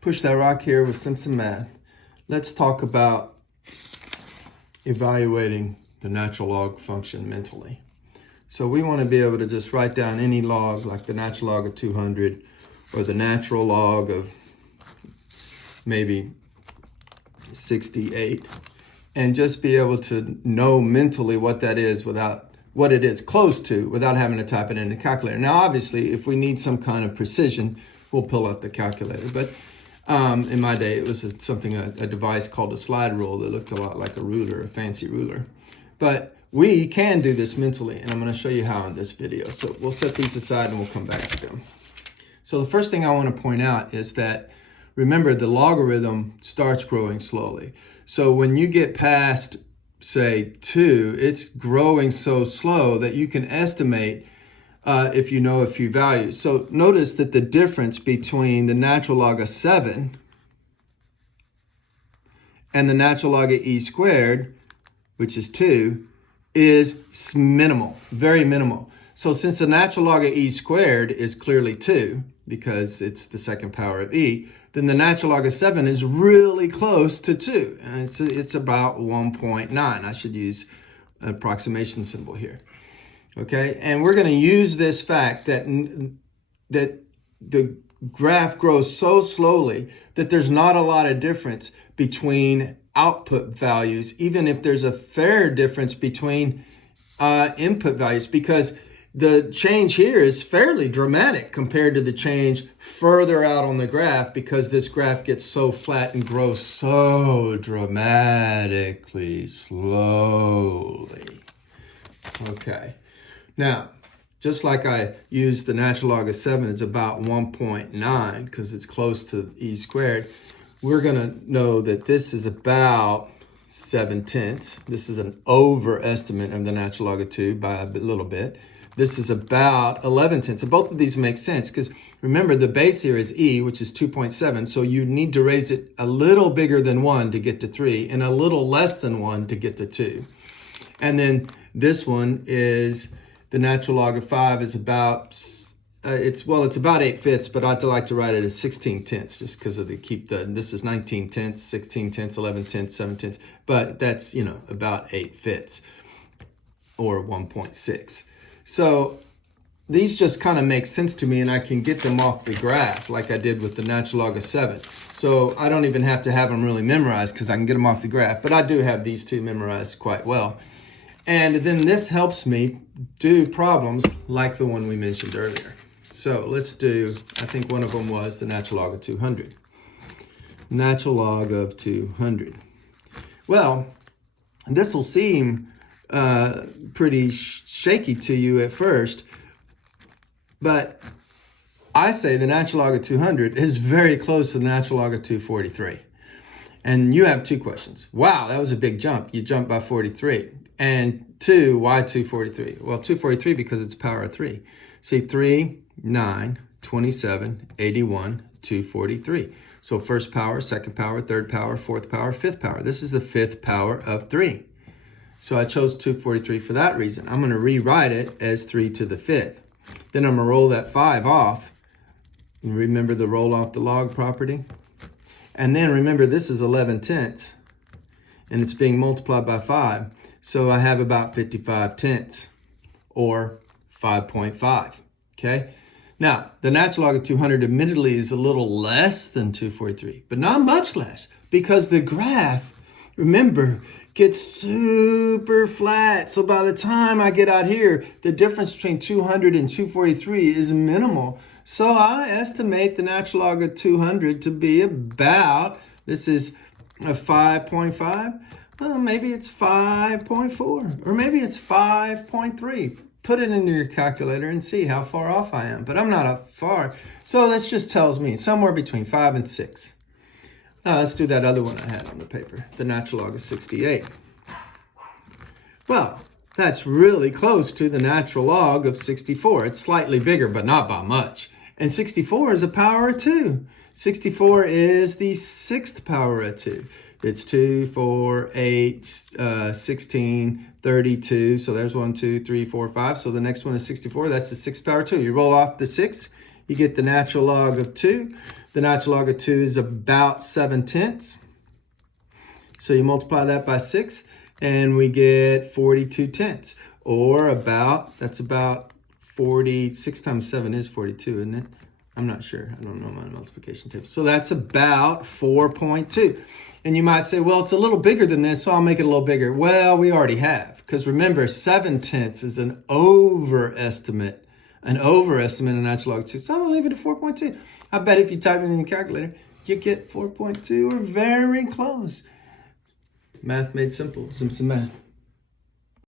Push That Rock here with Simpson Math. Let's talk about evaluating the natural log function mentally. So we want to be able to just write down any log, like the natural log of 200 or the natural log of maybe 68, and just be able to know mentally what that is what it is close to without having to type it in the calculator. Now, obviously, if we need some kind of precision, we'll pull out the calculator. But in my day, it was a device called a slide rule that looked a lot like a ruler, a fancy ruler. But we can do this mentally, and I'm going to show you how in this video. So we'll set these aside and we'll come back to them. So the first thing I want to point out is that, remember, the logarithm starts growing slowly. So when you get past, say, 2, it's growing so slow that you can estimate if you know a few values. So notice that the difference between the natural log of 7 and the natural log of e squared, which is 2, is minimal, very minimal. So since the natural log of e squared is clearly 2, because it's the second power of e, then the natural log of 7 is really close to 2. And it's about 1.9. I should use an approximation symbol here. Okay, and we're going to use this fact that the graph grows so slowly that there's not a lot of difference between output values, even if there's a fair difference between input values, because the change here is fairly dramatic compared to the change further out on the graph, because this graph gets so flat and grows so dramatically slowly. Okay. Now, just like I used the natural log of 7 is about 1.9 because it's close to e squared, we're going to know that this is about 7/10. This is an overestimate of the natural log of 2 by a little bit. This is about 11/10. So both of these make sense because remember the base here is e, which is 2.7. So you need to raise it a little bigger than 1 to get to 3 and a little less than 1 to get to 2. And then this one is the natural log of 5 is about, it's about 8/5, but I'd like to write it as 16/10 just because of this is 19/10, 16/10, 11/10, 7/10, but that's, about 8/5 or 1.6. So these just kind of make sense to me, and I can get them off the graph like I did with the natural log of 7. So I don't even have to have them really memorized because I can get them off the graph, but I do have these two memorized quite well. And then this helps me do problems like the one we mentioned earlier. So let's do, I think one of them was the natural log of 200. Natural log of 200. Well, this will seem pretty shaky to you at first, but I say the natural log of 200 is very close to the natural log of 243. And you have two questions. Wow, that was a big jump. You jumped by 43. And 2, why 243? Well, 243 because it's power of 3. See, 3, 9, 27, 81, 243. So first power, second power, third power, fourth power, fifth power. This is the fifth power of 3. So I chose 243 for that reason. I'm going to rewrite it as 3 to the 5th. Then I'm going to roll that 5 off. And remember the roll off the log property? And then remember this is 11/10. And it's being multiplied by 5. So I have about 55/10 or 5.5, okay? Now, the natural log of 200 admittedly is a little less than 243, but not much less because the graph, remember, gets super flat. So by the time I get out here, the difference between 200 and 243 is minimal. So I estimate the natural log of 200 to be about, this is a 5.5. Well, maybe it's 5.4 or maybe it's 5.3. Put it into your calculator and see how far off I am. But I'm not far. So this just tells me somewhere between 5 and 6. Now let's do that other one I had on the paper, the natural log of 68. Well, that's really close to the natural log of 64. It's slightly bigger, but not by much. And 64 is a power of 2. 64 is the 6th power of 2. It's 2, 4, 8, 16, 32. So there's 1, 2, 3, 4, 5. So the next one is 64. That's the 6th power 2. You roll off the 6, you get the natural log of 2. The natural log of 2 is about 7/10. So you multiply that by 6, and we get 42/10, or that's about 46 times 7 is 42, isn't it? I'm not sure. I don't know my multiplication table. So that's about 4.2. And you might say, well, it's a little bigger than this, so I'll make it a little bigger. Well, we already have, because remember, 7/10 is an overestimate of natural log of 2. So I'm going to leave it at 4.2. I bet if you type it in the calculator, you get 4.2, or very close. Math made simple. Simpson Math.